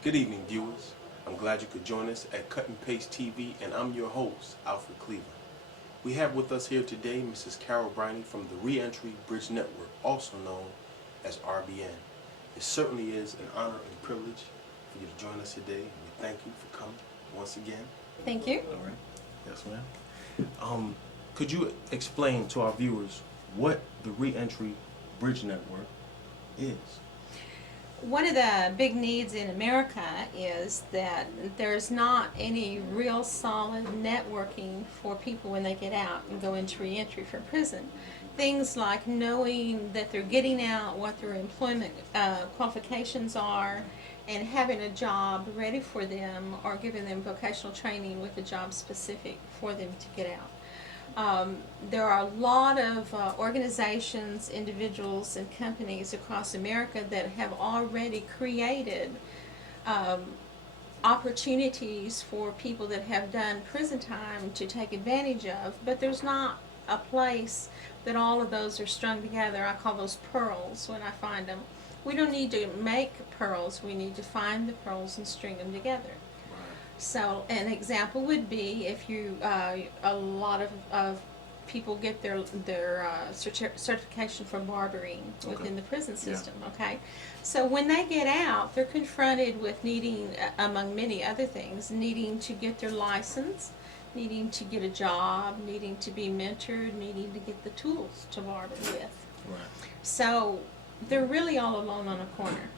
Good evening, viewers. I'm glad you could join us at Cut and Paste TV, and I'm your host, Alfred Cleveland. We have with us here today Mrs. Carol E Briney from the Reentry Bridge Network, also known as RBN. It certainly is an honor and privilege for you to join us today, and we thank you for coming once again. Thank you. All right. Yes, ma'am. Could you explain to our viewers what the Reentry Bridge Network is? One of the big needs in America is that there's not any real solid networking for people when they get out and go into reentry from prison. Things like knowing that they're getting out, what their employment qualifications are, and having a job ready for them, or giving them vocational training with a job specific for them to get out. There are a lot of organizations, individuals, and companies across America that have already created opportunities for people that have done prison time to take advantage of, but there's not a place that all of those are strung together. I call those pearls when I find them. We don't need to make pearls, we need to find the pearls and string them together. So an example would be if you, a lot of people get their certification for barbering within the prison system, okay? So when they get out, they're confronted with needing, among many other things, needing to get their license, needing to get a job, needing to be mentored, needing to get the tools to barber with. Right. So they're really all alone on a corner.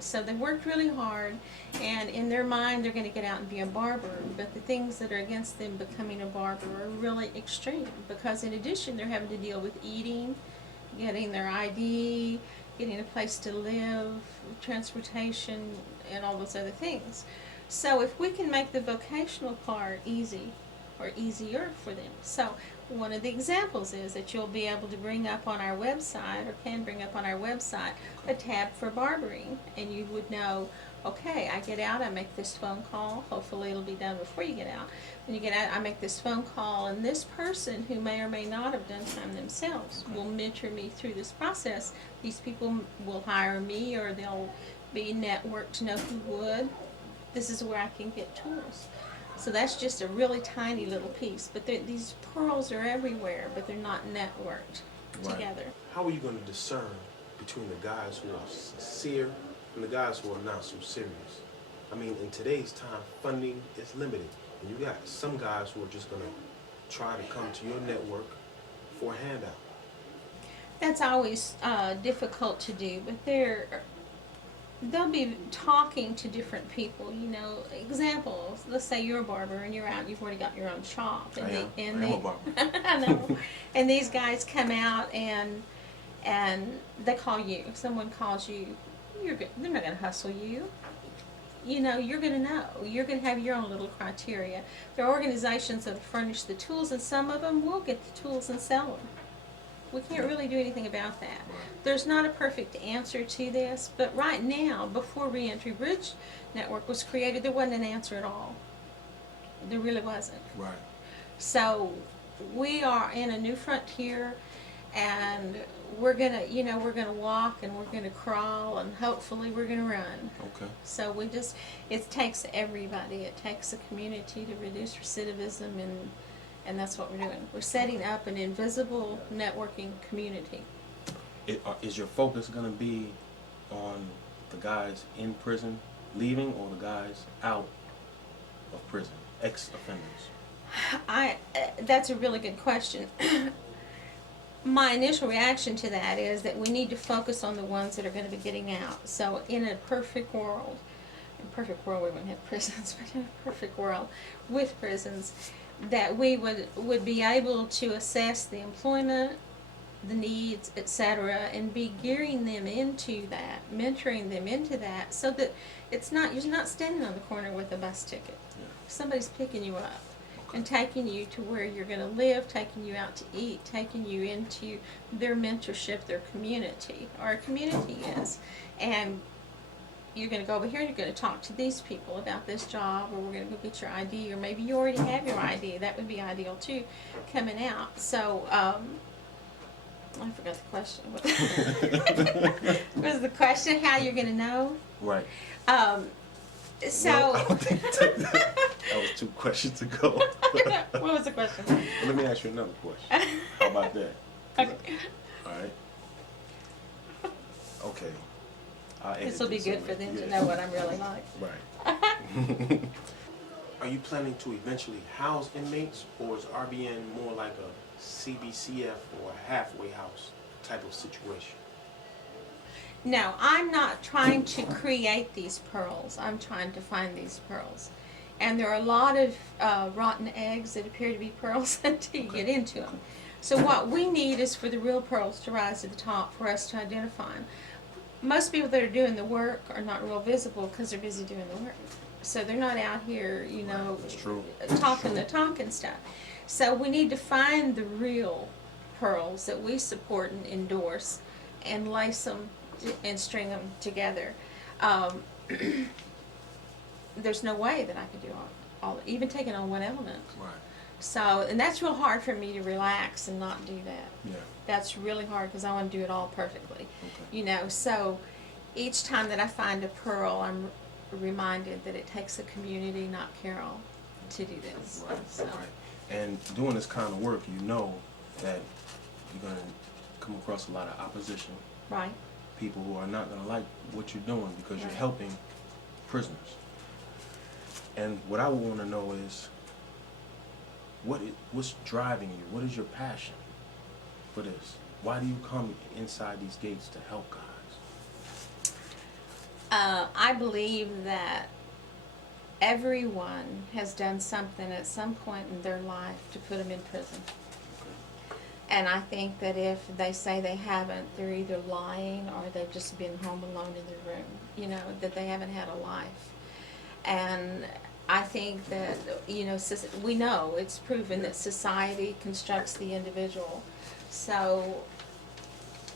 So they worked really hard, and in their mind they're going to get out and be a barber, but the things that are against them becoming a barber are really extreme, because in addition they're having to deal with eating, getting their ID, getting a place to live, transportation, and all those other things. So if we can make the vocational part easy, or easier for them. So one of the examples is that you'll be able to bring up on our website, or can bring up on our website, a tab for barbering, and you would know, okay, I get out, I make this phone call, hopefully it'll be done before you get out. When you get out, I make this phone call, and this person, who may or may not have done time themselves, will mentor me through this process. These people will hire me, or they'll be networked to know who would. This is where I can get tools. So that's just a really tiny little piece, but these pearls are everywhere, but they're not networked together. How are you going to discern between the guys who are sincere and the guys who are not so serious? I mean, in today's time, funding is limited, and you got some guys who are just going to try to come to your network for a handout. That's always difficult to do, but they'll be talking to different people, you know. Examples, let's say you're a barber and you're out, you've already got your own shop. And I am a barber. I know. And these guys come out and they call you. If someone calls you, they're not going to hustle you. You know, you're going to know. You're going to have your own little criteria. There are organizations that furnish the tools, and some of them will get the tools and sell them. We can't really do anything about that. There's not a perfect answer to this, but right now, before Reentry Bridge Network was created, there wasn't an answer at all. There really wasn't. Right. So we are in a new frontier, and we're gonna walk, and we're gonna crawl, and hopefully we're gonna run. Okay. So it takes everybody. It takes the community to reduce recidivism, and that's what we're doing. We're setting up an invisible networking community. Is your focus going to be on the guys in prison leaving, or the guys out of prison, ex-offenders? That's a really good question. My initial reaction to that is that we need to focus on the ones that are going to be getting out. So in a perfect world we wouldn't have prisons, but in a perfect world with prisons, that we would be able to assess the employment, the needs, etc., and be gearing them into that, mentoring them into that, so that you're not standing on the corner with a bus ticket. Yeah. Somebody's picking you up and taking you to where you're going to live, taking you out to eat, taking you into their mentorship, their community, or a community is. And you're going to go over here and you're going to talk to these people about this job, or we're going to go get your ID, or maybe you already have your ID. That would be ideal too, coming out. So I forgot the question. What was the question? How you're going to know? Right. So, Well, I don't think that was 2 questions ago. what was the question? Let me ask you another question. How about that? Okay. All right. Okay. This will be good for them to know what I'm really like. Right. Are you planning to eventually house inmates, or is RBN more like a CBCF or a halfway house type of situation? No, I'm not trying to create these pearls. I'm trying to find these pearls. And there are a lot of rotten eggs that appear to be pearls until you get into them. So what we need is for the real pearls to rise to the top for us to identify them. Most people that are doing the work are not real visible because they're busy doing the work. So they're not out here, you know, That's true. talking the talk and stuff. So we need to find the real pearls that we support and endorse and lace them and string them together. There's no way that I could do all even taking on one element. Right. So, and that's real hard for me to relax and not do that. Yeah. That's really hard because I want to do it all perfectly. Okay. You know, so each time that I find a pearl, I'm reminded that it takes a community, not Carol, to do this. Right. So. Right. And doing this kind of work, you know that you're going to come across a lot of opposition. Right. People who are not going to like what you're doing because Right. you're helping prisoners. And what I want to know is, what's driving you? What is your passion for this? Why do you come inside these gates to help guys? I believe that everyone has done something at some point in their life to put them in prison. And I think that if they say they haven't, they're either lying or they've just been home alone in their room, you know, that they haven't had a life. And I think that, you know, we know it's proven that society constructs the individual. So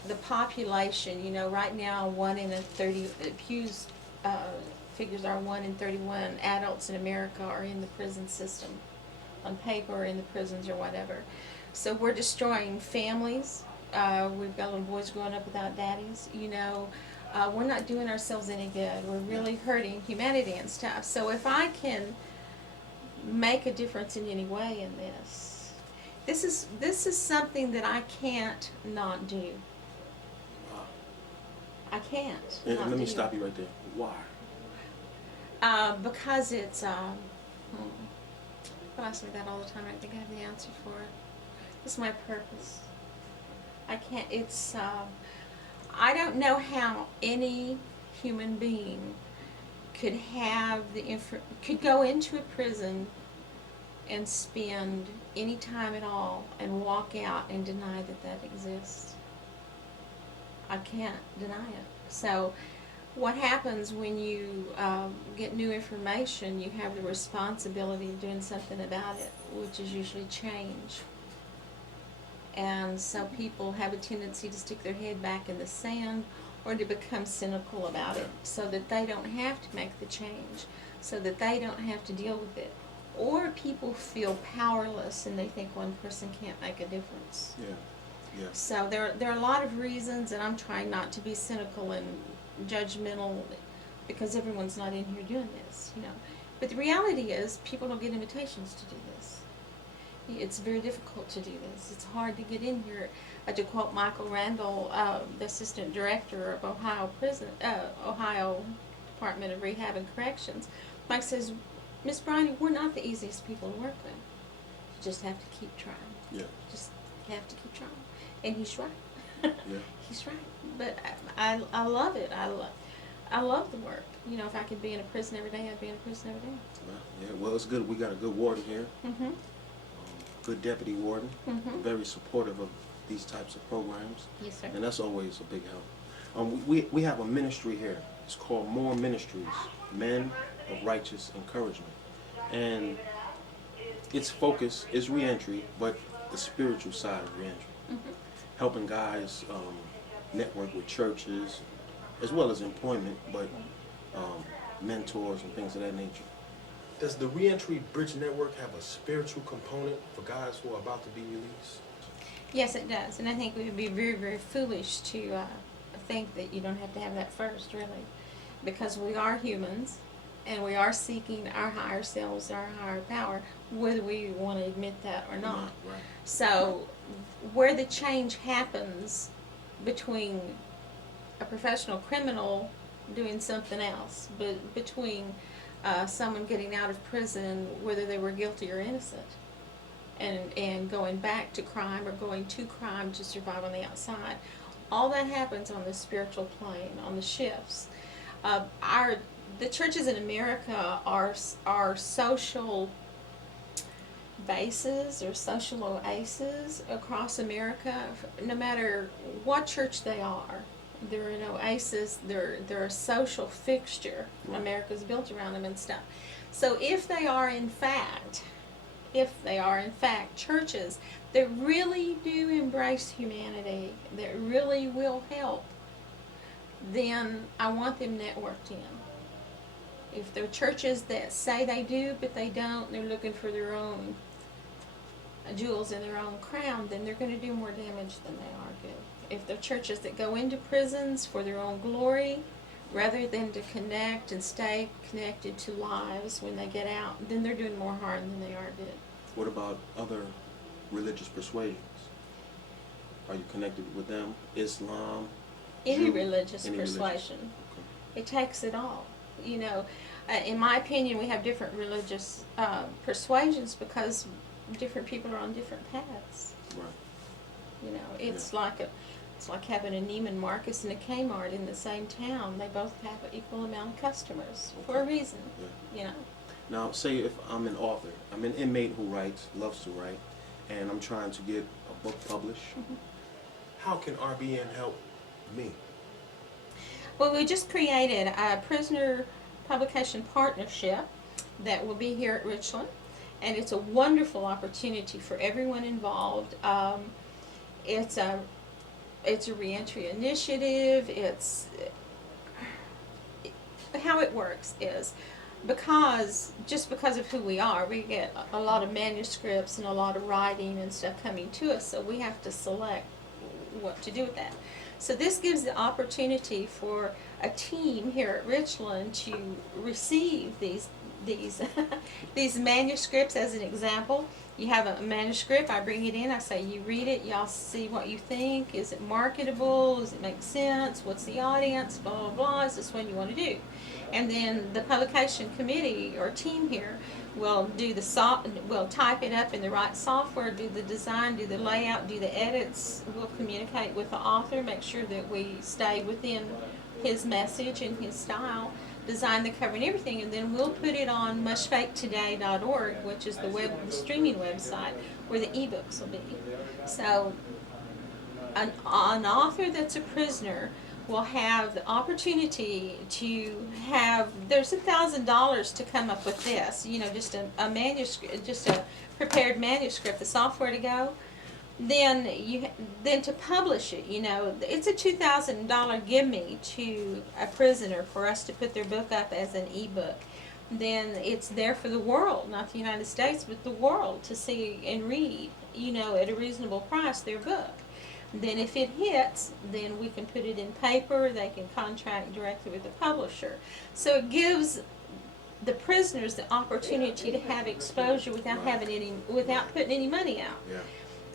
the population, you know, right now 1 in 30, Pew's figures are 1 in 31 adults in America are in the prison system, on paper or in the prisons or whatever. So we're destroying families. We've got little boys growing up without daddies, you know. We're not doing ourselves any good. We're really hurting humanity and stuff. So if I can make a difference in any way in this is something that I can't not do. Wow. I can't. And not let me do stop you right there. Why? Because it's people ask me that all the time. I think I have the answer for it. It's my purpose. I can't. It's. I don't know how any human being could have could go into a prison and spend any time at all and walk out and deny that exists. I can't deny it. So what happens when you get new information, you have the responsibility of doing something about it, which is usually change. And so people have a tendency to stick their head back in the sand or to become cynical about it so that they don't have to make the change, so that they don't have to deal with it. Or people feel powerless and they think one person can't make a difference. Yeah. Yeah. So there are a lot of reasons, and I'm trying not to be cynical and judgmental because everyone's not in here doing this, you know. But the reality is people don't get invitations to do this. It's very difficult to do this. It's hard to get in here. To quote Michael Randall, the assistant director of Ohio Department of Rehab and Corrections, Mike says, "Miss Briney, we're not the easiest people to work with. You just have to keep trying. Yeah. Just have to keep trying." And he's right. Yeah. He's right. But I love it. I love the work. You know, if I could be in a prison every day, I'd be in a prison every day. Yeah. Well, it's good. We got a good warden here. Mm-hmm. Good deputy warden. Mm-hmm. Very supportive of these types of programs. Yes, sir. And that's always a big help. We have a ministry here. It's called More Ministries, Men of Righteous Encouragement. And its focus is reentry, but the spiritual side of reentry. Mm-hmm. Helping guys network with churches, as well as employment, but mentors and things of that nature. Does the Reentry Bridge Network have a spiritual component for guys who are about to be released? Yes, it does. And I think we would be very, very foolish to think that you don't have to have that first, really. Because we are humans. and we are seeking our higher selves, our higher power, whether we want to admit that or not. Right. So, where the change happens between a professional criminal doing something else, but between someone getting out of prison, whether they were guilty or innocent, and going back to crime or going to crime to survive on the outside, all that happens on the spiritual plane, on the shifts. The churches in America are social bases or social oases across America. No matter what church they are, they're an oasis. They're a social fixture. Right. America's built around them and stuff. So if they are in fact churches that really do embrace humanity, that really will help, then I want them networked in. If they're churches that say they do but they don't, they're looking for their own jewels in their own crown, then they're going to do more damage than they are good. If they're churches that go into prisons for their own glory, rather than to connect and stay connected to lives when they get out, then they're doing more harm than they are good. What about other religious persuasions? Are you connected with them? Islam? Any Jew, religious any persuasion. Okay. It takes it all. You know, in my opinion, we have different religious persuasions because different people are on different paths. Right. You know, it's like having a Neiman Marcus and a Kmart in the same town. They both have an equal amount of customers for a reason. Yeah. You know. Now, say if I'm an author, I'm an inmate who writes, loves to write, and I'm trying to get a book published. Mm-hmm. How can RBN help me? Well, we just created a prisoner publication partnership that will be here at Richland, and it's a wonderful opportunity for everyone involved. It's a reentry initiative. How it works is because of who we are, we get a lot of manuscripts and a lot of writing and stuff coming to us, so we have to select what to do with that. So this gives the opportunity for a team here at Richland to receive these these manuscripts. As an example, you have a manuscript, I bring it in, I say you read it, y'all see what you think. Is it marketable? Does it make sense? What's the audience? Blah blah blah. Is this one you want to do? And then the publication committee or team here will do will type it up in the right software, do the design, do the layout, do the edits. We'll communicate with the author, make sure that we stay within his message and his style, design the cover and everything, and then we'll put it on muchfaketoday.org, which is the streaming website where the ebooks will be. So an author that's a prisoner will have the opportunity to have, there's $1,000 to come up with this, you know, just a manuscript, just a prepared manuscript, the software to go. Then to publish it, you know, it's a $2,000 gimme to a prisoner for us to put their book up as an ebook. Then it's there for the world, not the United States, but the world to see and read, you know, at a reasonable price, their book. Then if it hits, then we can put it in paper, they can contract directly with the publisher. So it gives the prisoners the opportunity to have exposure without without putting any money out. Yeah.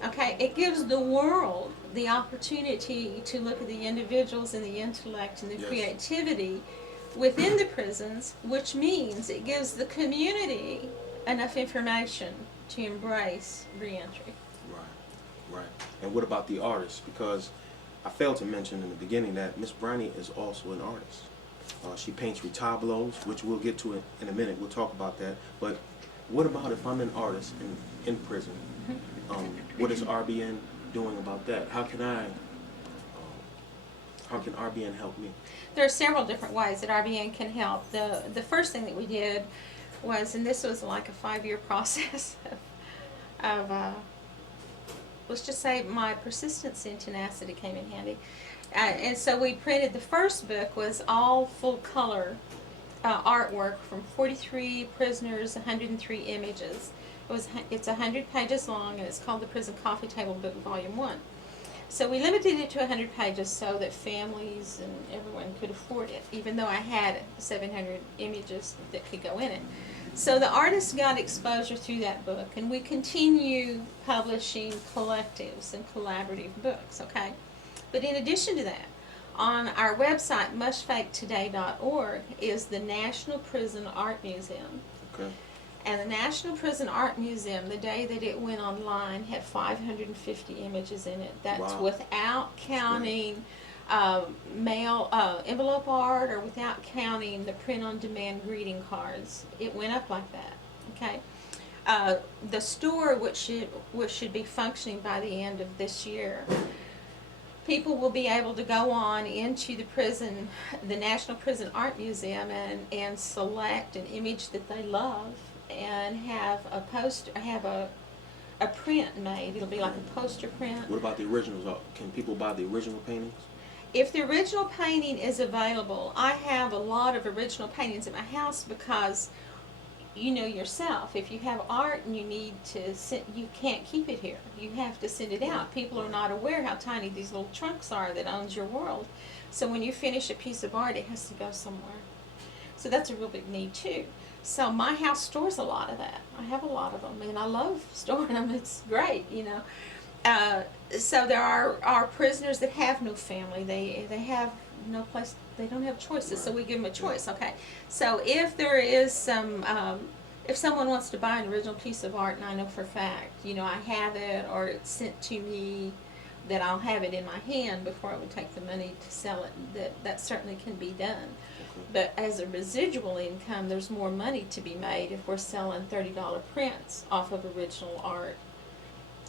Okay, it gives the world the opportunity to look at the individuals and the intellect and the creativity within the prisons, which means it gives the community enough information to embrace reentry. Right. And what about the artists? Because I failed to mention in the beginning that Miss Briney is also an artist. She paints retablos, which we'll get to in a minute. We'll talk about that. But what about if I'm an artist in prison? What is RBN doing about that? How can RBN help me? There are several different ways that RBN can help. The first thing that we did was, and this was like a 5-year process of let's just say my persistence and tenacity came in handy. And so we printed, the first book was all full color artwork from 43 prisoners, 103 images. It's 100 pages long, and it's called the Prison Coffee Table Book Volume 1. So we limited it to 100 pages so that families and everyone could afford it, even though I had 700 images that could go in it. So the artists got exposure through that book, and we continue publishing collectives and collaborative books, okay? But in addition to that, on our website, mushfaketoday.org, is the National Prison Art Museum. Okay. And the National Prison Art Museum, the day that it went online, had 550 images in it. That's Wow. without counting mail envelope art, or without counting the print-on-demand greeting cards. It went up like that. Okay. The store, which should be functioning by the end of this year, people will be able to go on into the prison, the National Prison Art Museum, and select an image that they love, and have a print made. It'll be like a poster print. What about the originals? Can people buy the original paintings? If the original painting is available, I have a lot of original paintings in my house, because you know yourself, if you have art and you need to send, you can't keep it here. You have to send it out. People are not aware how tiny these little trunks are that owns your world. So when you finish a piece of art, it has to go somewhere. So that's a real big need too. So my house stores a lot of that. I have a lot of them, and I love storing them. It's great, you know. So there are prisoners that have no family. They have no place. They don't have choices. So we give them a choice. Okay. So if there is some, if someone wants to buy an original piece of art, and I know for a fact, you know, I have it, or it's sent to me, that I'll have it in my hand before I would take the money to sell it. That certainly can be done. But as a residual income, there's more money to be made if we're selling $30 prints off of original art.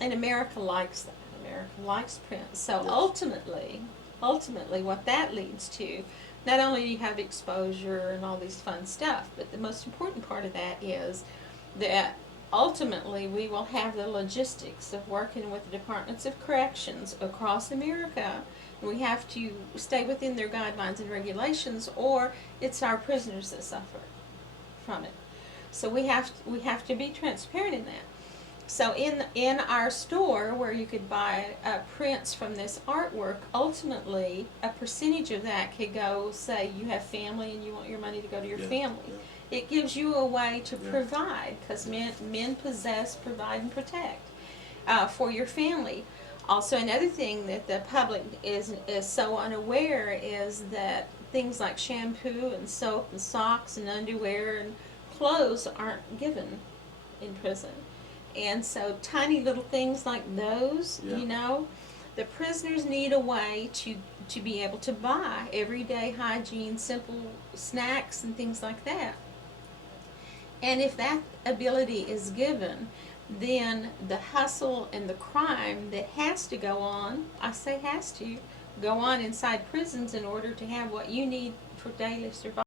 And America likes that. America likes prints. So Yes. ultimately what that leads to, not only do you have exposure and all these fun stuff, but the most important part of that is that ultimately we will have the logistics of working with the departments of corrections across America. We have to stay within their guidelines and regulations, or it's our prisoners that suffer from it. So we have to be transparent in that. So in our store, where you could buy prints from this artwork, ultimately a percentage of that could go, say you have family and you want your money to go to your family. Yeah. It gives you a way to provide, because men possess, provide, and protect for your family. Also, another thing that the public is so unaware is that things like shampoo and soap and socks and underwear and clothes aren't given in prison. And so tiny little things like those, you know, the prisoners need a way to be able to buy everyday hygiene, simple snacks and things like that. And if that ability is given, then the hustle and the crime that has to go on, I say has to, go on inside prisons in order to have what you need for daily survival.